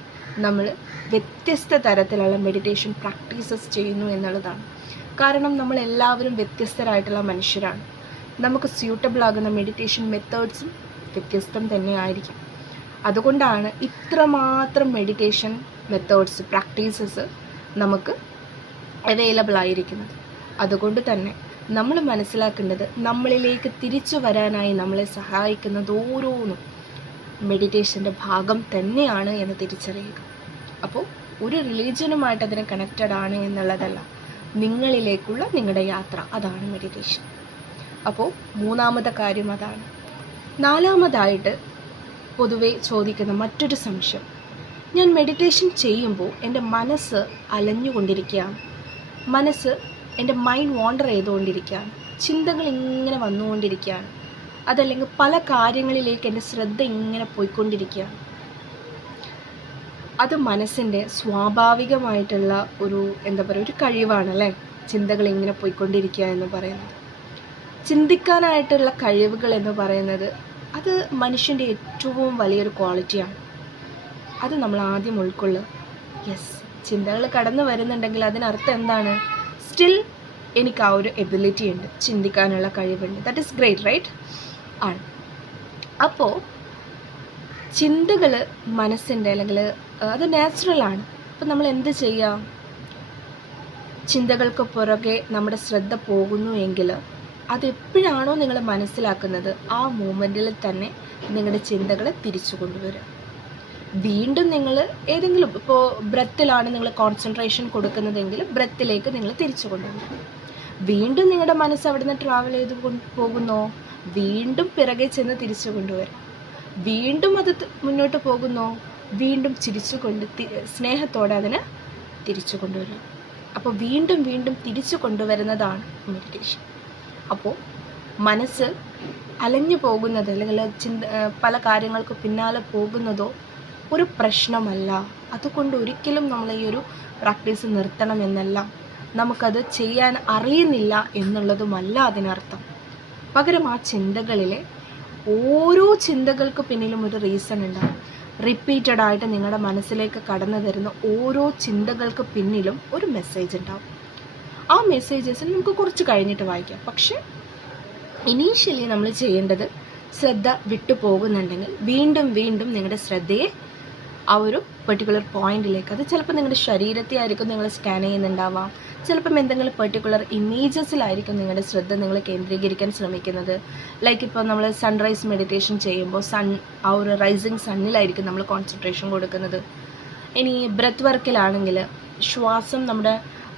നമ്മൾ വ്യത്യസ്ത തരത്തിലുള്ള മെഡിറ്റേഷൻ പ്രാക്ടീസസ് ചെയ്യുന്നു എന്നുള്ളതാണ്. കാരണം നമ്മളെല്ലാവരും വ്യത്യസ്തരായിട്ടുള്ള മനുഷ്യരാണ്. നമുക്ക് സ്യൂട്ടബിൾ ആകുന്ന മെഡിറ്റേഷൻ മെത്തേഡ്സും വ്യത്യസ്തം തന്നെ ആയിരിക്കും. അതുകൊണ്ടാണ് ഇത്രമാത്രം മെഡിറ്റേഷൻ മെത്തേഡ്സ്, പ്രാക്ടീസസ് നമുക്ക് അവൈലബിൾ ആയിരിക്കുന്നത്. അതുകൊണ്ട് തന്നെ നമ്മൾ മനസ്സിലാക്കേണ്ടത്, നമ്മളിലേക്ക് തിരിച്ചു വരാനായി നമ്മളെ സഹായിക്കുന്നത് ഓരോന്നും മെഡിറ്റേഷൻ്റെ ഭാഗം തന്നെയാണ് എന്ന് തിരിച്ചറിയുക. അപ്പോൾ ഒരു റിലീജിയനുമായിട്ട് അതിന് കണക്റ്റഡ് ആണ് എന്നുള്ളതല്ല, നിങ്ങളിലേക്കുള്ള നിങ്ങളുടെ യാത്ര, അതാണ് മെഡിറ്റേഷൻ. അപ്പോൾ മൂന്നാമത്തെ കാര്യം അതാണ്. നാലാമതായിട്ട് പൊതുവെ ചോദിക്കുന്ന മറ്റൊരു സംശയം, ഞാൻ മെഡിറ്റേഷൻ ചെയ്യുമ്പോൾ എൻ്റെ മനസ്സ് അലഞ്ഞുകൊണ്ടിരിക്കുകയാണ്, എൻ്റെ മൈൻഡ് വാണ്ടർ ചെയ്തുകൊണ്ടിരിക്കുകയാണ്, ചിന്തകൾ ഇങ്ങനെ വന്നുകൊണ്ടിരിക്കുകയാണ്, അതല്ലെങ്കിൽ പല കാര്യങ്ങളിലേക്ക് എൻ്റെ ശ്രദ്ധ ഇങ്ങനെ പോയിക്കൊണ്ടിരിക്കുകയാണ്. അത് മനസ്സിൻ്റെ സ്വാഭാവികമായിട്ടുള്ള ഒരു കഴിവാണല്ലേ, ചിന്തകൾ ഇങ്ങനെ പോയിക്കൊണ്ടിരിക്കുക എന്ന് പറയുന്നത്. ചിന്തിക്കാനായിട്ടുള്ള കഴിവുകൾ എന്ന് പറയുന്നത് അത് മനുഷ്യൻ്റെ ഏറ്റവും വലിയൊരു ക്വാളിറ്റിയാണ്. അത് നമ്മൾ ആദ്യം ഉൾക്കൊള്ളുക. യെസ്, ചിന്തകൾ കടന്നു വരുന്നുണ്ടെങ്കിൽ അതിനർത്ഥം എന്താണ്? സ്റ്റിൽ എനിക്ക് ആ ഒരു എബിലിറ്റി ഉണ്ട്, ചിന്തിക്കാനുള്ള കഴിവുണ്ട്. That is great, right? ആണ്. അപ്പോൾ ചിന്തകൾ മനസ്സിൻ്റെ, അല്ലെങ്കിൽ അത് നാച്ചുറലാണ്. അപ്പം നമ്മൾ എന്ത് ചെയ്യാം? ചിന്തകൾക്ക് പുറകെ നമ്മുടെ ശ്രദ്ധ പോകുന്നു എങ്കിൽ അതെപ്പോഴാണോ നിങ്ങൾ മനസ്സിലാക്കുന്നത്, ആ മൂമെൻറ്റിൽ തന്നെ നിങ്ങളുടെ ചിന്തകളെ തിരിച്ചു കൊണ്ടുവരിക. വീണ്ടും നിങ്ങൾ ഏതെങ്കിലും, ഇപ്പോൾ ബ്രെത്തിലാണ് നിങ്ങൾ കോൺസെൻട്രേഷൻ കൊടുക്കുന്നതെങ്കിൽ ബ്രെത്തിലേക്ക് നിങ്ങൾ തിരിച്ചു കൊണ്ടുവരിക. വീണ്ടും നിങ്ങളുടെ മനസ്സ് അവിടെ നിന്ന് ട്രാവൽ ചെയ്ത് പോകുന്നോ, വീണ്ടും പിറകെ ചെന്ന് തിരിച്ചു കൊണ്ടുവരിക. വീണ്ടും അത് മുന്നോട്ട് പോകുന്നോ, വീണ്ടും ചിരിച്ചുകൊണ്ട് സ്നേഹത്തോടെ അതിനെ തിരിച്ചു കൊണ്ടുവരിക. അപ്പോൾ വീണ്ടും വീണ്ടും തിരിച്ചു കൊണ്ടുവരുന്നതാണ് മെഡിറ്റേഷൻ. അപ്പോൾ മനസ്സ് അലഞ്ഞു പോകുന്നത്, അല്ലെങ്കിൽ പല കാര്യങ്ങൾക്ക് പിന്നാലെ പോകുന്നതോ ഒരു പ്രശ്നമല്ല. അതുകൊണ്ട് ഒരിക്കലും നമ്മൾ ഈ ഒരു പ്രാക്ടീസ് നിർത്തണമെന്നല്ല, നമുക്കത് ചെയ്യാൻ അറിയുന്നില്ല എന്നുള്ളതുമല്ല അതിനർത്ഥം. പകരം ആ ചിന്തകളിലെ ഓരോ ചിന്തകൾക്ക് പിന്നിലും ഒരു റീസൺ ഉണ്ടാകും. റിപ്പീറ്റഡ് ആയിട്ട് നിങ്ങളുടെ മനസ്സിലേക്ക് കടന്നു വരുന്ന ഓരോ ചിന്തകൾക്ക് പിന്നിലും ഒരു മെസ്സേജ് ഉണ്ടാവും. ആ മെസ്സേജസ് നമുക്ക് കുറച്ച് കഴിഞ്ഞിട്ട് വായിക്കാം. പക്ഷെ ഇനീഷ്യലി നമ്മൾ ചെയ്യേണ്ടത്, ശ്രദ്ധ വിട്ടു പോകുന്നുണ്ടെങ്കിൽ വീണ്ടും വീണ്ടും നിങ്ങളുടെ ശ്രദ്ധയെ ആ ഒരു പെർട്ടിക്കുലർ പോയിന്റിലേക്ക്, അത് ചിലപ്പോൾ നിങ്ങളുടെ ശരീരത്തെ ആയിരിക്കും നിങ്ങൾ സ്കാൻ ചെയ്യുന്നുണ്ടാവാം, ചിലപ്പം എന്തെങ്കിലും പെർട്ടിക്കുലർ ഇമേജസിലായിരിക്കും നിങ്ങളുടെ ശ്രദ്ധ നിങ്ങൾ കേന്ദ്രീകരിക്കാൻ ശ്രമിക്കുന്നത്. ലൈക്ക് ഇപ്പോൾ നമ്മൾ സൺറൈസ് മെഡിറ്റേഷൻ ചെയ്യുമ്പോൾ ആ ഒരു റൈസിങ് സണ്ണിലായിരിക്കും നമ്മൾ കോൺസെൻട്രേഷൻ കൊടുക്കുന്നത്. ഇനി ബ്രെത്ത് വർക്കിലാണെങ്കിൽ ശ്വാസം നമ്മുടെ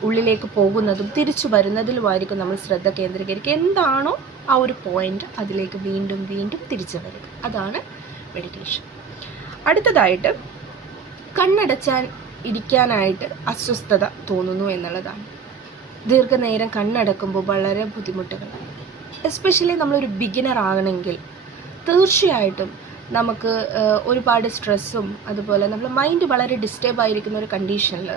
ഉള്ളിലേക്ക് പോകുന്നതും തിരിച്ചു വരുന്നതിലുമായിരിക്കും നമ്മൾ ശ്രദ്ധ കേന്ദ്രീകരിക്കുക. എന്താണോ ആ ഒരു പോയിന്റ് അതിലേക്ക് വീണ്ടും വീണ്ടും തിരിച്ചു വരിക. അതാണ് മെഡിറ്റേഷൻ. അടുത്തതായിട്ട്, കണ്ണടച്ചാൽ ഇരിക്കാനായിട്ട് അസ്വസ്ഥത തോന്നുന്നു എന്നുള്ളതാണ്. ദീർഘനേരം കണ്ണടക്കുമ്പോൾ വളരെ ബുദ്ധിമുട്ടുകളാണ്. എസ്പെഷ്യലി നമ്മളൊരു ബിഗിനർ ആകണമെങ്കിൽ തീർച്ചയായിട്ടും നമുക്ക് ഒരുപാട് സ്ട്രെസ്സും അതുപോലെ നമ്മുടെ മൈൻഡ് വളരെ ഡിസ്റ്റർബ് ആയിരിക്കുന്ന ഒരു കണ്ടീഷനിൽ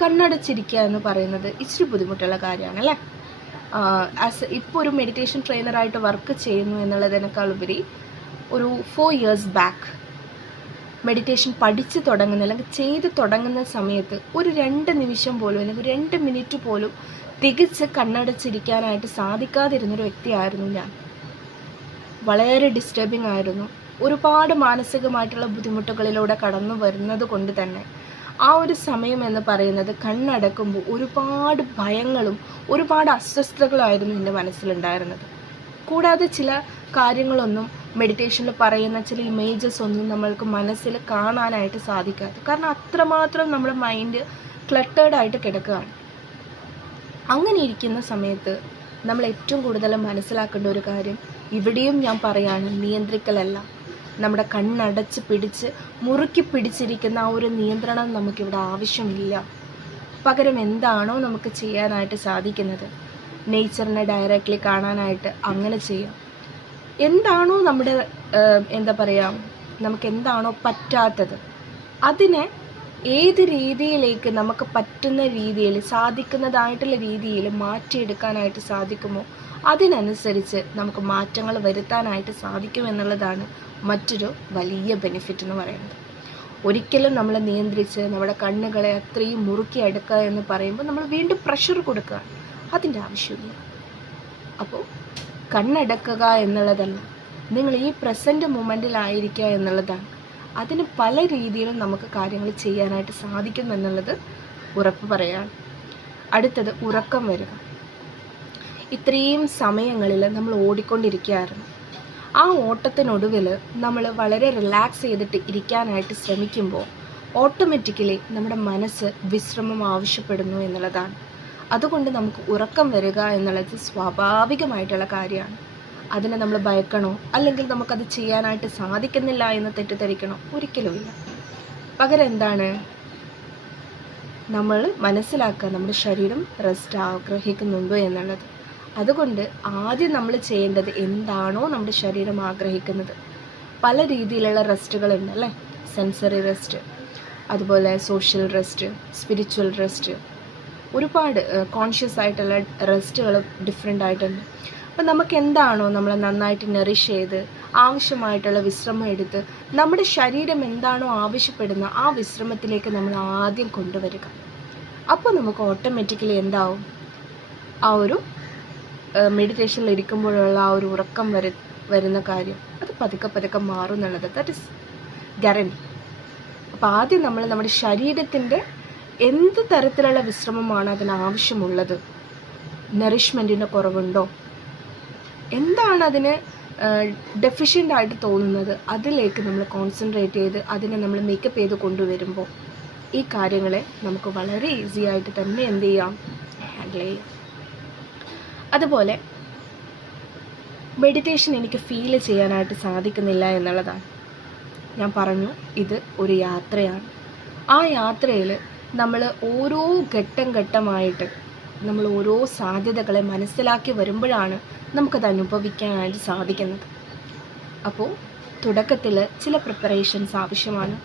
കണ്ണടച്ചിരിക്കുക എന്ന് പറയുന്നത് ഇച്ചിരി ബുദ്ധിമുട്ടുള്ള കാര്യമാണ് അല്ലേ. ഇപ്പോൾ ഒരു മെഡിറ്റേഷൻ ട്രെയിനറായിട്ട് വർക്ക് ചെയ്യുന്നു എന്നുള്ളതിനേക്കാൾ ഉപരി ഒരു 4 years ബാക്ക് മെഡിറ്റേഷൻ പഠിച്ച് തുടങ്ങുന്ന അല്ലെങ്കിൽ ചെയ്ത് തുടങ്ങുന്ന സമയത്ത് ഒരു 2 നിമിഷം പോലും അല്ലെങ്കിൽ 2 മിനിറ്റ് പോലും തികച്ച് കണ്ണടച്ചിരിക്കാനായിട്ട് സാധിക്കാതിരുന്നൊരു വ്യക്തിയായിരുന്നു ഞാൻ. വളരെ ഡിസ്റ്റർബിംഗ് ആയിരുന്നു. ഒരുപാട് മാനസികമായിട്ടുള്ള ബുദ്ധിമുട്ടുകളിലൂടെ കടന്നു വരുന്നത് കൊണ്ട് തന്നെ ആ ഒരു സമയം എന്ന് പറയുന്നത് കണ്ണടക്കുമ്പോൾ ഒരുപാട് ഭയങ്ങളും ഒരുപാട് അസ്വസ്ഥതകളായിരുന്നു എൻ്റെ മനസ്സിലുണ്ടായിരുന്നത്. കൂടാതെ ചില കാര്യങ്ങളൊന്നും മെഡിറ്റേഷനിൽ പറയുന്ന ചില ഇമേജസ് ഒന്നും നമ്മൾക്ക് മനസ്സിൽ കാണാനായിട്ട് സാധിക്കാത്ത, കാരണം അത്രമാത്രം നമ്മുടെ മൈൻഡ് ക്ലട്ടേർഡായിട്ട് കിടക്കുകയാണ്. അങ്ങനെ ഇരിക്കുന്ന സമയത്ത് നമ്മൾ ഏറ്റവും കൂടുതൽ മനസ്സിലാക്കേണ്ട ഒരു കാര്യം, ഇവിടെയും ഞാൻ പറയാണ്, നിയന്ത്രിക്കലല്ല. നമ്മുടെ കണ്ണടച്ച് പിടിച്ച് മുറുക്കി പിടിച്ചിരിക്കുന്ന ആ ഒരു നിയന്ത്രണം നമുക്കിവിടെ ആവശ്യമില്ല. പകരം എന്താണോ നമുക്ക് ചെയ്യാനായിട്ട് സാധിക്കുന്നത്, നേച്ചറിനെ ഡയറക്റ്റ്ലി കാണാനായിട്ട് അങ്ങനെ ചെയ്യാം. എന്താണോ നമ്മുടെ എന്താ പറയുക, നമുക്ക് എന്താണോ പറ്റാത്തത് അതിനെ ഏത് രീതിയിലേക്ക് നമുക്ക് പറ്റുന്ന രീതിയിൽ സാധിക്കുന്നതായിട്ടുള്ള രീതിയിൽ മാറ്റിയെടുക്കാനായിട്ട് സാധിക്കുമോ അതിനനുസരിച്ച് നമുക്ക് മാറ്റങ്ങൾ വരുത്താനായിട്ട് സാധിക്കുമെന്നുള്ളതാണ് മറ്റൊരു വലിയ ബെനിഫിറ്റ് എന്ന് പറയുന്നത്. ഒരിക്കലും നമ്മളെ നിയന്ത്രിച്ച് നമ്മുടെ കണ്ണുകളെ അത്രയും മുറുക്കി എടുക്കുക എന്ന് പറയുമ്പോൾ നമ്മൾ വീണ്ടും പ്രഷർ കൊടുക്കുക, അതിൻ്റെ ആവശ്യമില്ല. അപ്പോൾ കണ്ണടക്കുക എന്നുള്ളതല്ല, നിങ്ങൾ ഈ പ്രസൻറ്റ് മൊമെൻറ്റിലായിരിക്കുക എന്നുള്ളതാണ്. അതിന് പല രീതിയിലും നമുക്ക് കാര്യങ്ങൾ ചെയ്യാനായിട്ട് സാധിക്കുമെന്നുള്ളത് ഉറപ്പ് പറയാണ്. അടുത്തത് ഉറക്കം വരിക. ഇത്രയും സമയങ്ങളിൽ നമ്മൾ ഓടിക്കൊണ്ടിരിക്കുകയായിരുന്നു. ആ ഓട്ടത്തിനൊടുവിൽ നമ്മൾ വളരെ റിലാക്സ് ചെയ്തിട്ട് ഇരിക്കാനായിട്ട് ശ്രമിക്കുമ്പോൾ ഓട്ടോമാറ്റിക്കലി നമ്മുടെ മനസ്സ് വിശ്രമം ആവശ്യപ്പെടുന്നു എന്നുള്ളതാണ്. അതുകൊണ്ട് നമുക്ക് ഉറക്കം വരിക എന്നുള്ളത് സ്വാഭാവികമായിട്ടുള്ള കാര്യമാണ്. അതിനെ നമ്മൾ ഭയക്കണോ അല്ലെങ്കിൽ നമുക്കത് ചെയ്യാനായിട്ട് സാധിക്കുന്നില്ല എന്ന് തെറ്റിദ്ധരിക്കണോ? ഒരിക്കലുമില്ല. പകരം എന്താണ്, നമ്മൾ മനസ്സിലാക്കുക നമ്മുടെ ശരീരം റെസ്റ്റ് ആഗ്രഹിക്കുന്നുണ്ടോ എന്നുള്ളത്. അതുകൊണ്ട് ആദ്യം നമ്മൾ ചെയ്യേണ്ടത് എന്താണോ നമ്മുടെ ശരീരം ആഗ്രഹിക്കുന്നത്. പല രീതിയിലുള്ള റെസ്റ്റുകളുണ്ട് അല്ലേ. സെൻസറി റെസ്റ്റ്, അതുപോലെ സോഷ്യൽ റെസ്റ്റ്, സ്പിരിച്വൽ റെസ്റ്റ്, ഒരുപാട് കോൺഷ്യസ് ആയിട്ടുള്ള റെസ്റ്റുകൾ ഡിഫറെൻ്റ് ആയിട്ടുണ്ട്. അപ്പം നമുക്ക് എന്താണോ നമ്മളെ നന്നായിട്ട് നറിഷ് ചെയ്ത് ആവശ്യമായിട്ടുള്ള വിശ്രമം എടുത്ത് നമ്മുടെ ശരീരം എന്താണോ ആവശ്യപ്പെടുന്ന ആ വിശ്രമത്തിലേക്ക് നമ്മൾ ആദ്യം കൊണ്ടുവരിക. അപ്പോൾ നമുക്ക് ഓട്ടോമാറ്റിക്കലി എന്താവും, ആ ഒരു മെഡിറ്റേഷനിൽ ഇരിക്കുമ്പോഴുള്ള ആ ഒരു ഉറക്കം വരുന്ന കാര്യം അത് പതുക്കെ പതുക്കെ മാറും എന്നുള്ളത് ദാറ്റ് ഇസ് ഗ്യാരണ്ടി. അപ്പോൾ ആദ്യം നമ്മൾ നമ്മുടെ ശരീരത്തിൻ്റെ എന്ത് തരത്തിലുള്ള വിശ്രമമാണ് അതിനാവശ്യമുള്ളത്, നറിഷ്മെൻറ്റിൻ്റെ കുറവുണ്ടോ, എന്താണ് അതിന് ഡെഫിഷ്യൻ്റ് ആയിട്ട് തോന്നുന്നത്, അതിലേക്ക് നമ്മൾ കോൺസെൻട്രേറ്റ് ചെയ്ത് അതിനെ നമ്മൾ മേക്കപ്പ് ചെയ്ത് കൊണ്ടുവരുമ്പോൾ ഈ കാര്യങ്ങളെ നമുക്ക് വളരെ ഈസി ആയിട്ട് തന്നെ എന്ത് ചെയ്യാം, ഹാൻഡിൽ ചെയ്യാം. അതുപോലെ മെഡിറ്റേഷൻ എനിക്ക് ഫീൽ ചെയ്യാനായിട്ട് സാധിക്കുന്നില്ല എന്നുള്ളതാണ്. ഞാൻ പറഞ്ഞു, ഇത് ഒരു യാത്രയാണ്. ആ യാത്രയിൽ നമ്മൾ ഓരോ ഘട്ടം ഘട്ടമായിട്ട് നമ്മൾ ഓരോ സാധ്യതകളെ മനസ്സിലാക്കി വരുമ്പോഴാണ് നമുക്കത് അനുഭവിക്കാനായിട്ട് സാധിക്കുന്നത്. അപ്പോൾ തുടക്കത്തിൽ ചില പ്രിപ്പറേഷൻസ് ആവശ്യമാണ്.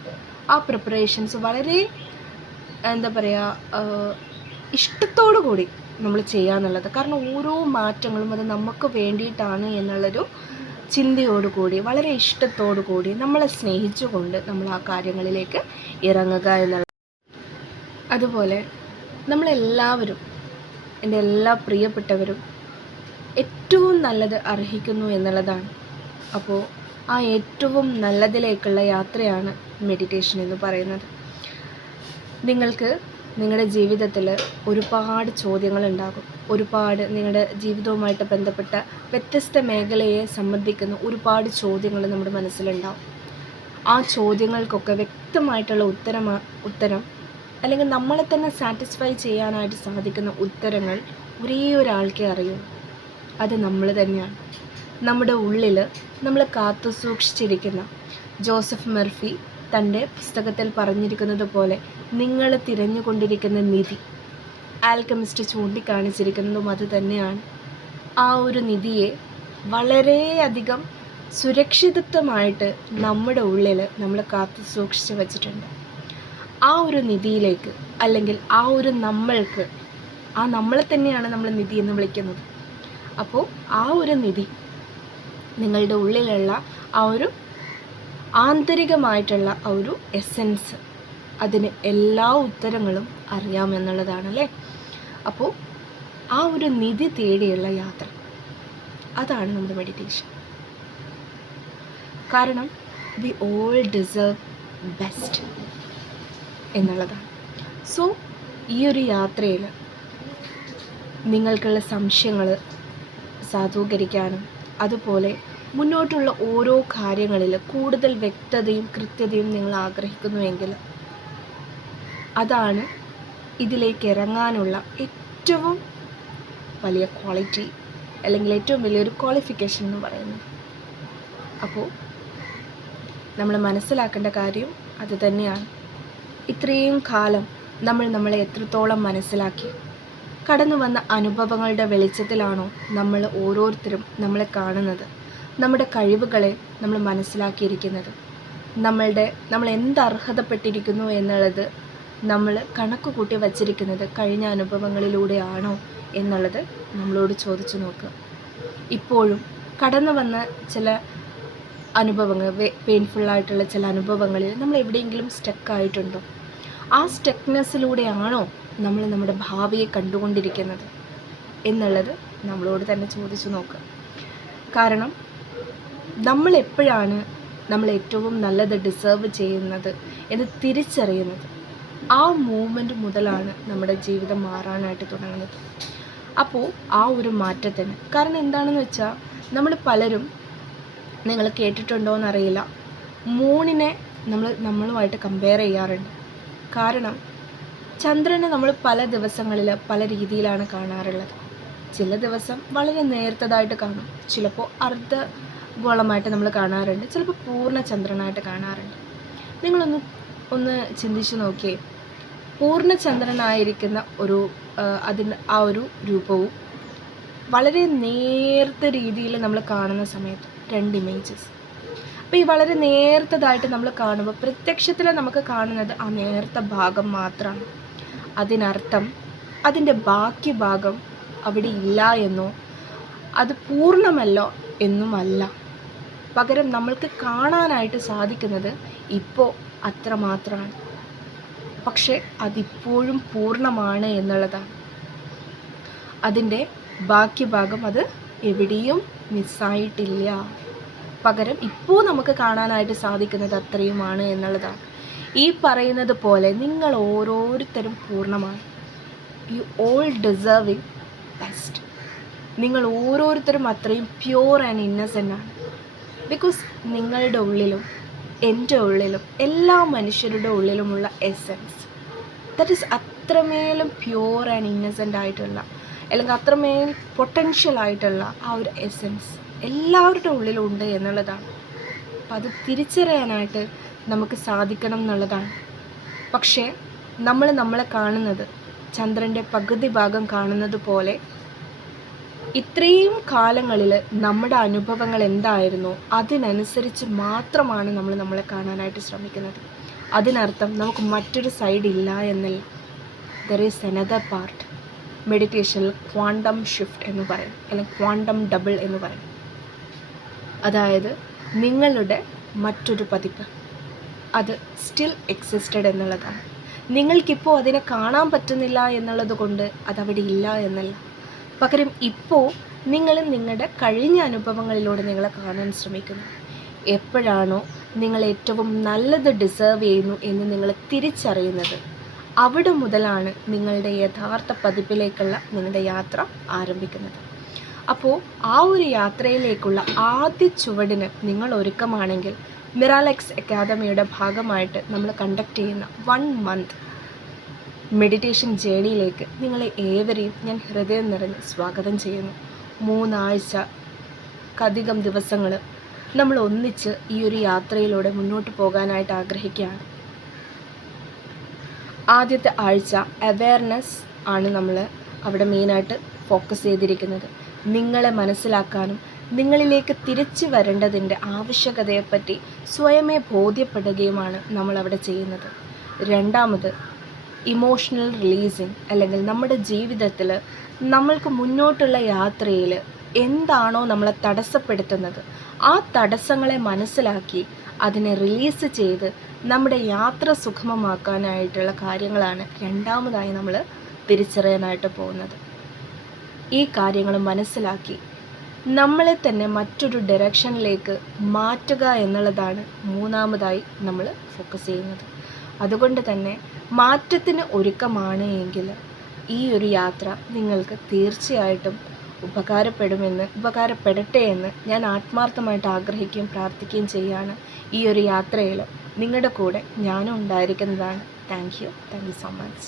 ആ പ്രിപ്പറേഷൻസ് വളരെ എന്താ പറയുക, ഇഷ്ടത്തോടു കൂടി നമ്മൾ ചെയ്യാന്നുള്ളത്. കാരണം ഓരോ മാറ്റങ്ങളും അത് നമുക്ക് വേണ്ടിയിട്ടാണ് എന്നുള്ളൊരു ചിന്തയോടുകൂടി, വളരെ ഇഷ്ടത്തോടു കൂടി, നമ്മളെ സ്നേഹിച്ചുകൊണ്ട് നമ്മൾ ആ കാര്യങ്ങളിലേക്ക് ഇറങ്ങുക എന്നുള്ളത്. അതുപോലെ നമ്മളെല്ലാവരും, എൻ്റെ എല്ലാ പ്രിയപ്പെട്ടവരും ഏറ്റവും നല്ലത് അർഹിക്കുന്നു എന്നുള്ളതാണ്. അപ്പോൾ ആ ഏറ്റവും നല്ലതിലേക്കുള്ള യാത്രയാണ് മെഡിറ്റേഷൻ എന്ന് പറയുന്നത്. നിങ്ങൾക്ക് നിങ്ങളുടെ ജീവിതത്തിൽ ഒരുപാട് ചോദ്യങ്ങളുണ്ടാകും. ഒരുപാട് നിങ്ങളുടെ ജീവിതവുമായിട്ട് ബന്ധപ്പെട്ട വ്യത്യസ്ത മേഖലയെ സംബന്ധിക്കുന്ന ഒരുപാട് ചോദ്യങ്ങൾ നമ്മുടെ മനസ്സിലുണ്ടാവും. ആ ചോദ്യങ്ങൾക്കൊക്കെ വ്യക്തമായിട്ടുള്ള ഉത്തരം അല്ലെങ്കിൽ നമ്മളെ തന്നെ സാറ്റിസ്ഫൈ ചെയ്യാനായിട്ട് സാധിക്കുന്ന ഉത്തരങ്ങൾ ഒരേ ഒരാൾക്കേ അറിയൂ. അത് നമ്മൾ തന്നെയാണ്. നമ്മുടെ ഉള്ളിൽ നമ്മൾ കാത്തു സൂക്ഷിച്ചിരിക്കുന്ന, ജോസഫ് മെർഫി തൻ്റെ പുസ്തകത്തിൽ പറഞ്ഞിരിക്കുന്നത് പോലെ, നിങ്ങൾ തിരഞ്ഞുകൊണ്ടിരിക്കുന്ന നിധി, ആൽക്കമിസ്റ്റ് ചൂണ്ടിക്കാണിച്ചിരിക്കുന്നതും അത് തന്നെയാണ്. ആ ഒരു നിധിയെ വളരെയധികം സുരക്ഷിതത്വമായിട്ട് നമ്മുടെ ഉള്ളിൽ നമ്മൾ കാത്തു സൂക്ഷിച്ച് വച്ചിട്ടുണ്ട്. ആ ഒരു നിധിയിലേക്ക്, അല്ലെങ്കിൽ ആ ഒരു നമ്മൾക്ക്, ആ നമ്മളെ തന്നെയാണ് നമ്മൾ നിധി എന്ന് വിളിക്കുന്നത്. അപ്പോൾ ആ ഒരു നിധി, നിങ്ങളുടെ ഉള്ളിലുള്ള ആ ഒരു ആന്തരികമായിട്ടുള്ള ആ ഒരു എസൻസ്, അതിന് എല്ലാ ഉത്തരങ്ങളും അറിയാമെന്നുള്ളതാണല്ലേ. അപ്പോൾ ആ ഒരു നിധി തേടിയുള്ള യാത്ര, അതാണ് നമ്മുടെ മെഡിറ്റേഷൻ. കാരണം വി ഓൾ ഡിസേർവ് ബെസ്റ്റ് എന്നുള്ളതാണ്. സോ ഈ ഒരു യാത്രയിൽ നിങ്ങൾക്കുള്ള സംശയങ്ങൾ സാധൂകരിക്കാനും, അതുപോലെ മുന്നോട്ടുള്ള ഓരോ കാര്യങ്ങളിൽ കൂടുതൽ വ്യക്തതയും കൃത്യതയും നിങ്ങൾ ആഗ്രഹിക്കുന്നുവെങ്കിൽ, അതാണ് ഇതിലേക്ക് ഇറങ്ങാനുള്ള ഏറ്റവും വലിയ ക്വാളിറ്റി, അല്ലെങ്കിൽ ഏറ്റവും വലിയൊരു ക്വാളിഫിക്കേഷൻ എന്ന് പറയുന്നത്. അപ്പോൾ നമ്മൾ മനസ്സിലാക്കേണ്ട കാര്യം അത് തന്നെയാണ്. ഇത്രയും കാലം നമ്മൾ നമ്മളെ എത്രത്തോളം മനസ്സിലാക്കി, കടന്നു വന്ന അനുഭവങ്ങളുടെ വെളിച്ചത്തിലാണോ നമ്മൾ ഓരോരുത്തരും നമ്മളെ കാണുന്നത്, നമ്മുടെ കഴിവുകളെ നമ്മൾ മനസ്സിലാക്കിയിരിക്കുന്നത്, നമ്മൾ എന്ത് അർഹതപ്പെട്ടിരിക്കുന്നു എന്നുള്ളത് നമ്മൾ കണക്ക് കൂട്ടി വച്ചിരിക്കുന്നത് കഴിഞ്ഞ അനുഭവങ്ങളിലൂടെയാണോ എന്നുള്ളത് നമ്മളോട് ചോദിച്ചു നോക്കുക. ഇപ്പോഴും കടന്നു വന്ന ചില അനുഭവങ്ങൾ, പെയിൻഫുള്ളായിട്ടുള്ള ചില അനുഭവങ്ങളിൽ നമ്മൾ എവിടെയെങ്കിലും സ്റ്റക്കായിട്ടുണ്ടോ? ആ സ്റ്റക്നെസ്സിലൂടെയാണോ നമ്മൾ നമ്മുടെ ഭാവിയെ കണ്ടുകൊണ്ടിരിക്കുന്നത് എന്നുള്ളത് നമ്മളോട് തന്നെ ചോദിച്ചു നോക്കുക. കാരണം നമ്മൾ എപ്പോഴാണ് നമ്മൾ ഏറ്റവും നല്ലത് ഡിസേർവ് ചെയ്യുന്നത് എന്ന് തിരിച്ചറിയുന്നത്, ആ മൂമെൻ്റ് മുതലാണ് നമ്മുടെ ജീവിതം മാറാനായിട്ട് തുടങ്ങുന്നത്. അപ്പോൾ ആ ഒരു മാറ്റത്തിന് കാരണം എന്താണെന്ന് വെച്ചാൽ, നമ്മൾ പലരും, നിങ്ങൾ കേട്ടിട്ടുണ്ടോ എന്നറിയില്ല, മൂണിനെ നമ്മളുമായിട്ട് കമ്പയർ ചെയ്യാറുണ്ട്. കാരണം ചന്ദ്രനെ നമ്മൾ പല ദിവസങ്ങളിൽ പല രീതിയിലാണ് കാണാറുള്ളത്. ചില ദിവസം വളരെ നേർത്തതായിട്ട് കാണും, ചിലപ്പോൾ അർദ്ധഗോളമായിട്ട് നമ്മൾ കാണാറുണ്ട്, ചിലപ്പോൾ പൂർണ്ണ ചന്ദ്രനായിട്ട് കാണാറുണ്ട്. നിങ്ങളൊന്ന് ചിന്തിച്ചു നോക്കിയേ, പൂർണ്ണചന്ദ്രനായിരിക്കുന്ന ആ ഒരു രൂപവും വളരെ നേർത്ത രീതിയിൽ നമ്മൾ കാണുന്ന സമയത്ത് രണ്ട് ഇമേജസ്. അപ്പോൾ ഈ വളരെ നേർത്തതായിട്ട് നമ്മൾ കാണുമ്പോൾ പ്രത്യക്ഷത്തിൽ നമുക്ക് കാണുന്നത് ആ നേർത്ത ഭാഗം മാത്രമാണ്. അതിനർത്ഥം അതിൻ്റെ ബാക്കി ഭാഗം അവിടെ ഇല്ല എന്നോ അത് പൂർണ്ണമല്ല എന്നുമല്ല. പകരം നമ്മൾക്ക് കാണാനായിട്ട് സാധിക്കുന്നത് ഇപ്പോൾ അത്രമാത്രമാണ്. പക്ഷേ അതിപ്പോഴും പൂർണ്ണമാണ് എന്നുള്ളതാണ്. അതിൻ്റെ ബാക്കി ഭാഗം അത് എവിടെയും മിസ്സായിട്ടില്ല. പകരം ഇപ്പോൾ നമുക്ക് കാണാനായിട്ട് സാധിക്കുന്നത് അത്രയുമാണ് എന്നുള്ളതാണ്. ഈ പറയുന്നത് പോലെ നിങ്ങൾ ഓരോരുത്തരും പൂർണ്ണമാണ്. You all deserving best. നിങ്ങൾ ഓരോരുത്തരും അത്രയും പ്യൂർ ആൻഡ് ഇന്നസെൻ്റ് ആണ്. ബിക്കോസ് നിങ്ങളുടെ ഉള്ളിലും എൻ്റെ ഉള്ളിലും എല്ലാ മനുഷ്യരുടെ ഉള്ളിലുമുള്ള എസെൻസ്, ദാറ്റ് ഈസ് അത്രമേലും പ്യൂർ ആൻഡ് ഇന്നസെൻ്റ് ആയിട്ടുള്ള, അല്ലെങ്കിൽ അത്രമേൽ പൊട്ടൻഷ്യൽ ആയിട്ടുള്ള ആ ഒരു എസെൻസ് എല്ലാവരുടെ ഉള്ളിലും ഉണ്ട് എന്നുള്ളതാണ്. അപ്പം അത് തിരിച്ചറിയാനായിട്ട് നമുക്ക് സാധിക്കണം എന്നുള്ളതാണ്. പക്ഷേ നമ്മളെ കാണുന്നത് ചന്ദ്രൻ്റെ പകുതി ഭാഗം കാണുന്നത് പോലെ ഇത്രയും കാലങ്ങളിൽ നമ്മുടെ അനുഭവങ്ങൾ എന്തായിരുന്നോ അതിനനുസരിച്ച് മാത്രമാണ് നമ്മളെ കാണാനായിട്ട് ശ്രമിക്കുന്നത്. അതിനർത്ഥം നമുക്ക് മറ്റൊരു സൈഡ് ഇല്ല എന്നല്ല. There is another part. മെഡിറ്റേഷനിൽ ക്വാണ്ടം ഷിഫ്റ്റ് എന്ന് പറയും, അല്ലെങ്കിൽ ക്വാണ്ടം ഡബിൾ എന്ന് പറയും. അതായത് നിങ്ങളുടെ മറ്റൊരു പതിപ്പ് അത് സ്റ്റിൽ എക്സിസ്റ്റഡ് എന്നുള്ളതാണ്. നിങ്ങൾക്കിപ്പോൾ അതിനെ കാണാൻ പറ്റുന്നില്ല എന്നുള്ളത് കൊണ്ട് അതവിടെ ഇല്ല എന്നല്ല. പകരം ഇപ്പോൾ നിങ്ങൾ നിങ്ങളുടെ കഴിഞ്ഞ അനുഭവങ്ങളിലൂടെ നിങ്ങളെ കാണാൻ ശ്രമിക്കുന്നു. എപ്പോഴാണോ നിങ്ങൾ ഏറ്റവും നല്ലത് ഡിസേർവ് ചെയ്യുന്നു എന്ന് നിങ്ങൾ തിരിച്ചറിയുന്നത്, അവിടെ മുതലാണ് നിങ്ങളുടെ യഥാർത്ഥ പതിപ്പിലേക്കുള്ള നിങ്ങളുടെ യാത്ര ആരംഭിക്കുന്നത്. അപ്പോൾ ആ ഒരു യാത്രയിലേക്കുള്ള ആദ്യ ചുവടിന് നിങ്ങൾ ഒരുക്കമാണെങ്കിൽ മിറാലെക്സ് അക്കാദമിയുടെ ഭാഗമായിട്ട് നമ്മൾ കണ്ടക്ട് ചെയ്യുന്ന 1 month മെഡിറ്റേഷൻ ജേണിയിലേക്ക് നിങ്ങളെ ഏവരെയും ഞാൻ ഹൃദയം നിറഞ്ഞ് സ്വാഗതം ചെയ്യുന്നു. 3 ആഴ്ചക്കധികം ദിവസങ്ങൾ നമ്മൾ ഒന്നിച്ച് ഈ ഒരു യാത്രയിലൂടെ മുന്നോട്ട് പോകാനായിട്ട് ആഗ്രഹിക്കുകയാണ്. ആദ്യത്തെ ആഴ്ച അവെയർനെസ് ആണ് നമ്മൾ അവിടെ മെയിനായിട്ട് ഫോക്കസ് ചെയ്തിരിക്കുന്നത്. നിങ്ങളെ മനസ്സിലാക്കാനും നിങ്ങളിലേക്ക് തിരിച്ചു വരേണ്ടതിൻ്റെ ആവശ്യകതയെപ്പറ്റി സ്വയമേ ബോധ്യപ്പെടുകയുമാണ് നമ്മളവിടെ ചെയ്യുന്നത്. രണ്ടാമത് ഇമോഷണൽ റിലീസിങ്, അല്ലെങ്കിൽ നമ്മുടെ ജീവിതത്തിൽ നമ്മൾക്ക് മുന്നോട്ടുള്ള യാത്രയിൽ എന്താണോ നമ്മളെ തടസ്സപ്പെടുത്തുന്നത്, ആ തടസ്സങ്ങളെ മനസ്സിലാക്കി അതിനെ റിലീസ് ചെയ്ത് നമ്മുടെ യാത്ര സുഗമമാക്കാനായിട്ടുള്ള കാര്യങ്ങളാണ് രണ്ടാമതായി നമ്മൾ തിരിച്ചറിയാനായിട്ട് പോകുന്നത്. ഈ കാര്യങ്ങൾ മനസ്സിലാക്കി നമ്മളെ തന്നെ മറ്റൊരു ഡയറക്ഷനിലേക്ക് മാറ്റുക എന്നുള്ളതാണ് മൂന്നാമതായി നമ്മൾ ഫോക്കസ് ചെയ്യുന്നത്. അതുകൊണ്ട് തന്നെ മാറ്റത്തിന് ഒരുക്കമാണ് എങ്കിൽ ഈ ഒരു യാത്ര നിങ്ങൾക്ക് തീർച്ചയായിട്ടും ഉപകാരപ്പെടട്ടെ എന്ന് ഞാൻ ആത്മാർത്ഥമായിട്ട് ആഗ്രഹിക്കുകയും പ്രാർത്ഥിക്കുകയും ചെയ്യുകയാണ്. ഈ ഒരു യാത്രയിൽ നിങ്ങളുടെ കൂടെ ഞാനും ഉണ്ടായിരിക്കുന്നതാണ്. Thank you so much.